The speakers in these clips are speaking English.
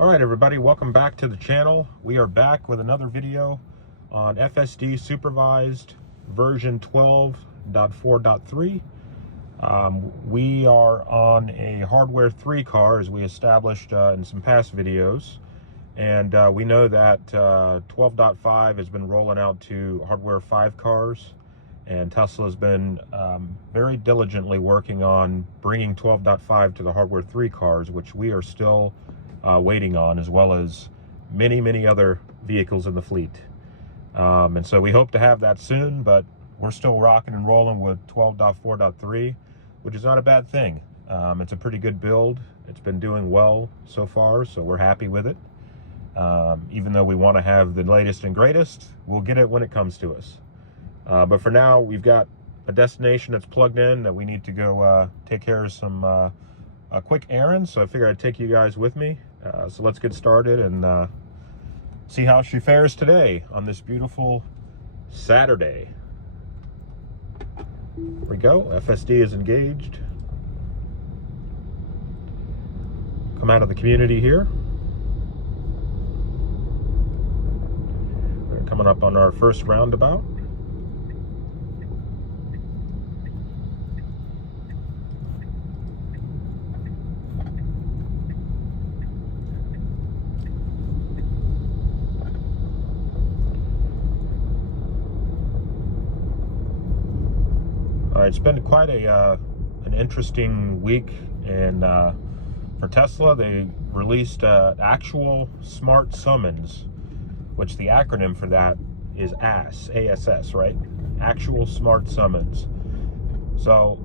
All right, everybody, welcome back to the channel. We are back with another video on FSD Supervised version 12.4.3. We are on a hardware 3 car, as we established in some past videos. And we know that 12.5 has been rolling out to hardware 5 cars. And Tesla has been very diligently working on bringing 12.5 to the hardware 3 cars, which we are still waiting on, as well as many other vehicles in the fleet. And so we hope to have that soon, but we're still rocking and rolling with 12.4.3, which is not a bad thing. It's a pretty good build. It's been doing well so far, so we're happy with it. Even though we want to have the latest and greatest, we'll get it when it comes to us. But for now, we've got a destination that's plugged in that we need to go take care of some a quick errand, so I figured I'd take you guys with me. So let's get started and see how she fares today on this beautiful Saturday. Here we go. FSD is engaged. Come out of the community here. We're coming up on our first roundabout. It's been quite an interesting week, and for Tesla, they released actual smart summons, which the acronym for that is ASS, right? Actual smart summons. So,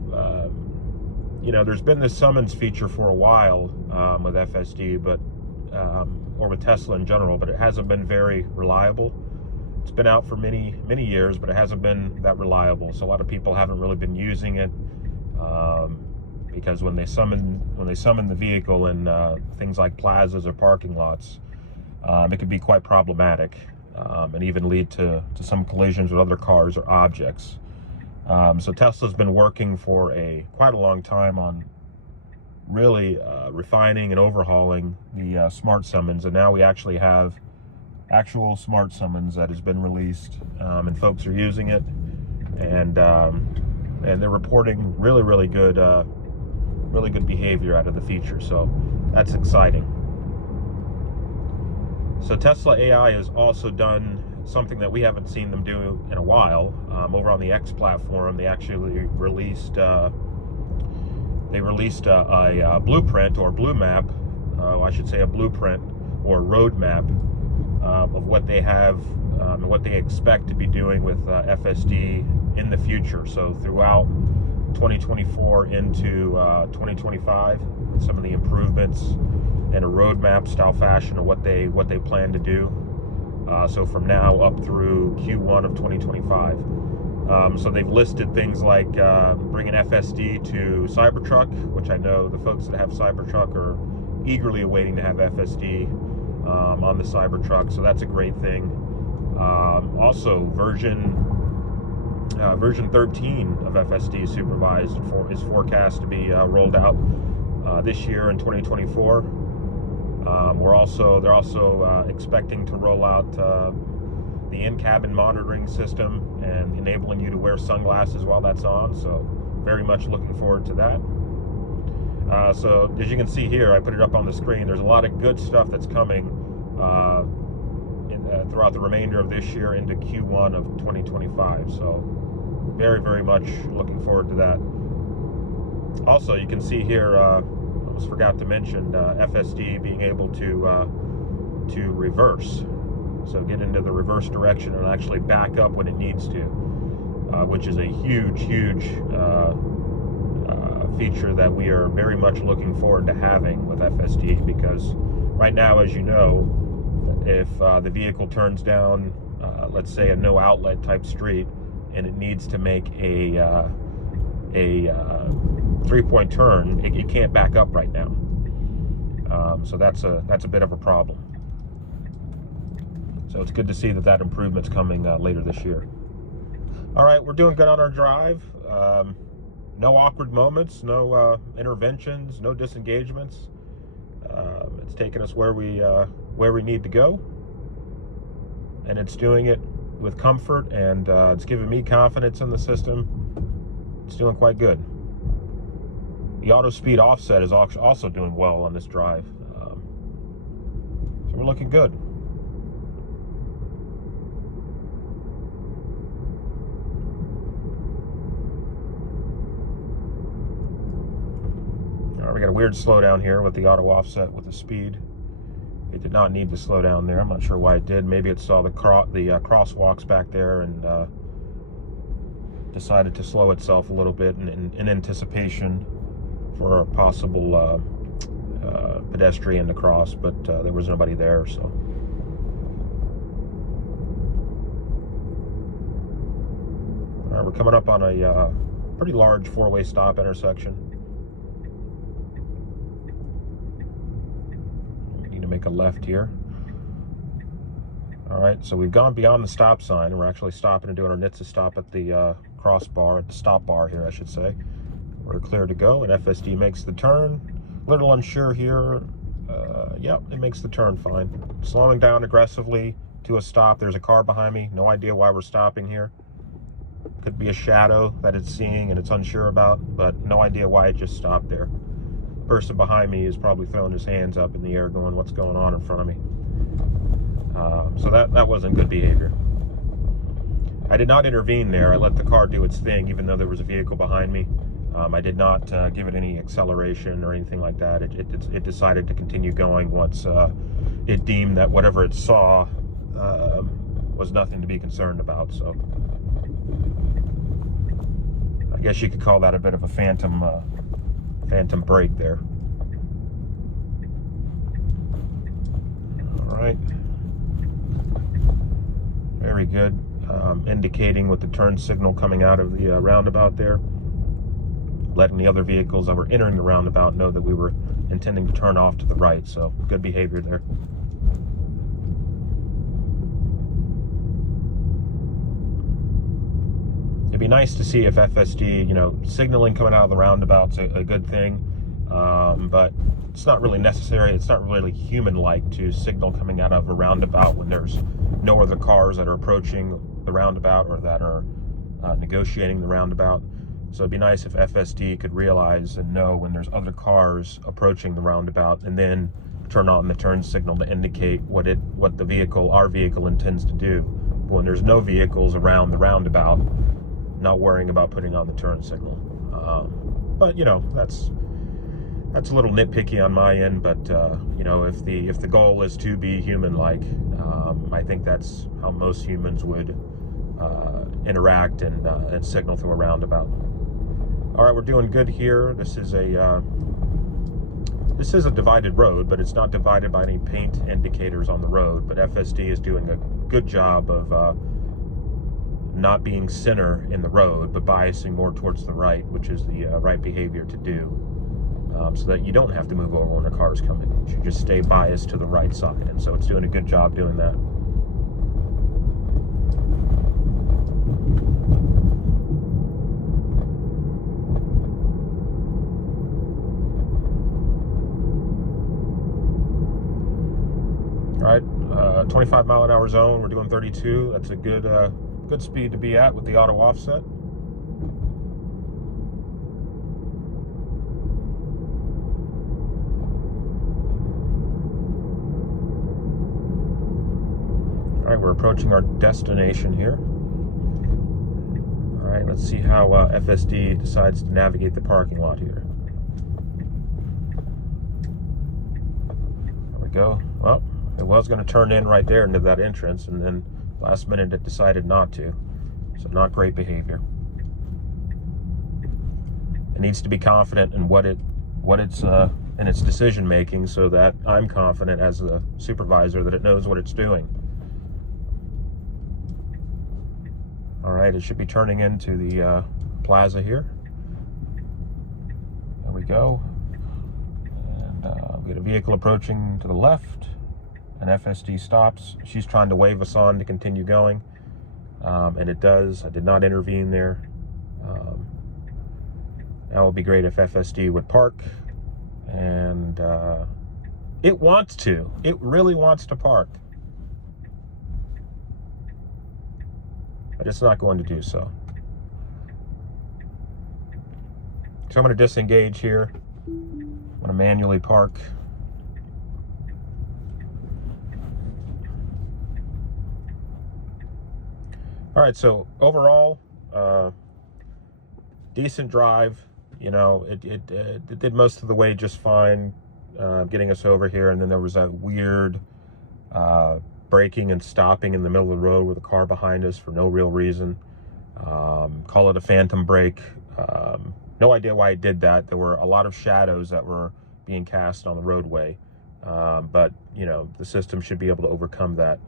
you know, there's been this summons feature for a while with FSD, but or with Tesla in general, but it hasn't been very reliable. It's been out for many years, but it hasn't been that reliable. So a lot of people haven't really been using it because when they summon the vehicle in things like plazas or parking lots, it can be quite problematic and even lead to some collisions with other cars or objects. So Tesla's been working for quite a long time on really refining and overhauling the smart summons, and now we actually have actual smart summons that has been released, and folks are using it, and they're reporting really good behavior out of the feature. So that's exciting. So Tesla AI has also done something that we haven't seen them do in a while. Over on the X platform, they actually released a blueprint or blue map. I should say a blueprint or roadmap of what they have and what they expect to be doing with FSD in the future. So throughout 2024 into 2025, some of the improvements in a roadmap style fashion of what they plan to do. So from now up through Q1 of 2025. So they've listed things like bringing FSD to Cybertruck, which I know the folks that have Cybertruck are eagerly awaiting to have FSD on the Cybertruck, so that's a great thing. Also, version 13 of FSD Supervised is forecast to be rolled out this year in 2024. They're also expecting to roll out the in-cabin monitoring system and enabling you to wear sunglasses while that's on. So very much looking forward to that. So as you can see here, I put it up on the screen, there's a lot of good stuff that's coming throughout the remainder of this year into Q1 of 2025. So very much looking forward to that. Also, you can see here, almost forgot to mention FSD being able to reverse. So get into the reverse direction and actually back up when it needs to, which is a huge feature that we are very much looking forward to having with FSD, because right now, as you know, if the vehicle turns down, let's say a no outlet type street, and it needs to make a 3-point turn, it can't back up right now. So that's a bit of a problem. So it's good to see that improvement's coming later this year. All right, we're doing good on our drive. No awkward moments, no interventions, no disengagements. It's taking us where we need to go, and it's doing it with comfort, and it's giving me confidence in the system. It's doing quite good. The auto speed offset is also doing well on this drive, so we're looking good. All right, we got a weird slowdown here with the auto offset with the speed. It did not need to slow down there. I'm not sure why it did. Maybe it saw the crosswalks back there and decided to slow itself a little bit in anticipation for a possible pedestrian to cross, but there was nobody there, so. All right, we're coming up on a pretty large four-way stop intersection. We need to make a left here. All right, so we've gone beyond the stop sign, and we're actually stopping and doing our NHTSA stop at the crossbar, at the stop bar here, I should say. We're clear to go, and FSD makes the turn. A little unsure here. Yep, it makes the turn fine. Slowing down aggressively to a stop. There's a car behind me. No idea why we're stopping here. Could be a shadow that it's seeing and it's unsure about, but no idea why it just stopped there. The person behind me is probably throwing his hands up in the air going, what's going on in front of me? So that wasn't good behavior. I did not intervene there. I let the car do its thing, even though there was a vehicle behind me. I did not give it any acceleration or anything like that. It decided to continue going once it deemed that whatever it saw was nothing to be concerned about. So I guess you could call that a bit of a phantom brake there. All right. Very good. Indicating with the turn signal coming out of the roundabout there, letting the other vehicles that were entering the roundabout know that we were intending to turn off to the right. So good behavior there. It'd be nice to see if FSD, signaling coming out of the roundabout's a good thing, but it's not really necessary. It's not really human-like to signal coming out of a roundabout when there's no other cars that are approaching the roundabout or that are negotiating the roundabout. So it'd be nice if FSD could realize and know when there's other cars approaching the roundabout, and then turn on the turn signal to indicate what our vehicle intends to do. But when there's no vehicles around the roundabout, not worrying about putting on the turn signal. But that's a little nitpicky on my end, but if the goal is to be human-like, I think that's how most humans would interact and signal through a roundabout. All right, we're doing good here. This is a divided road, but it's not divided by any paint indicators on the road. But FSD is doing a good job of not being center in the road, but biasing more towards the right, which is the right behavior to do, so that you don't have to move over when a car's coming. You just stay biased to the right side, and so it's doing a good job doing that. All right, 25 mile an hour zone. We're doing 32. That's a good speed to be at with the auto offset. All right, we're approaching our destination here. All right, let's see how FSD decides to navigate the parking lot here. There we go. Well, it was going to turn in right there into that entrance, and then last minute it decided not to. So not great behavior. It needs to be confident in what it's in its decision making, so that I'm confident as a supervisor that it knows what it's doing. All right, it should be turning into the plaza here. There we go. And we got a vehicle approaching to the left. And FSD stops. She's trying to wave us on to continue going, and it does. I did not intervene there. That would be great if FSD would park and It wants to. It really wants to park. But it's not going to do so. So I'm going to disengage here. I'm going to manually park. All right, so overall, decent drive. You know, it did most of the way just fine, getting us over here, and then there was that weird braking and stopping in the middle of the road with a car behind us for no real reason. Call it a phantom brake. No idea why it did that. There were a lot of shadows that were being cast on the roadway, but you know, the system should be able to overcome that.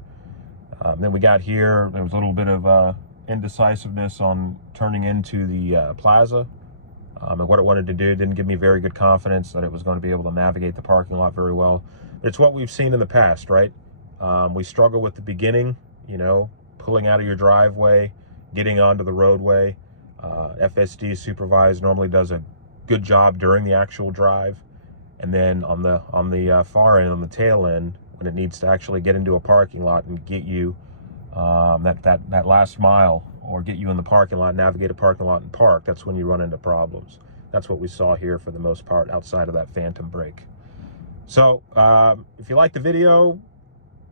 Then we got here, there was a little bit of indecisiveness on turning into the plaza, and what it wanted to do didn't give me very good confidence that it was going to be able to navigate the parking lot very well. But it's what we've seen in the past, right? We struggle with the beginning, you know, pulling out of your driveway, getting onto the roadway. FSD Supervised normally does a good job during the actual drive, and then on the far end, on the tail end, when it needs to actually get into a parking lot and get you that last mile, or get you in the parking lot, navigate a parking lot and park, that's when you run into problems. That's what we saw here for the most part, outside of that phantom brake. So if you like the video,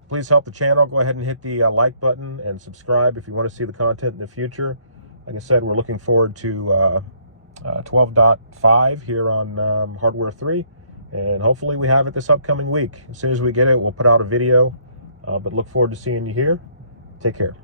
please help the channel. Go ahead and hit the like button and subscribe if you want to see the content in the future. Like I said, we're looking forward to 12.5 here on Hardware 3. And hopefully we have it this upcoming week. As soon as we get it, we'll put out a video. But look forward to seeing you here. Take care.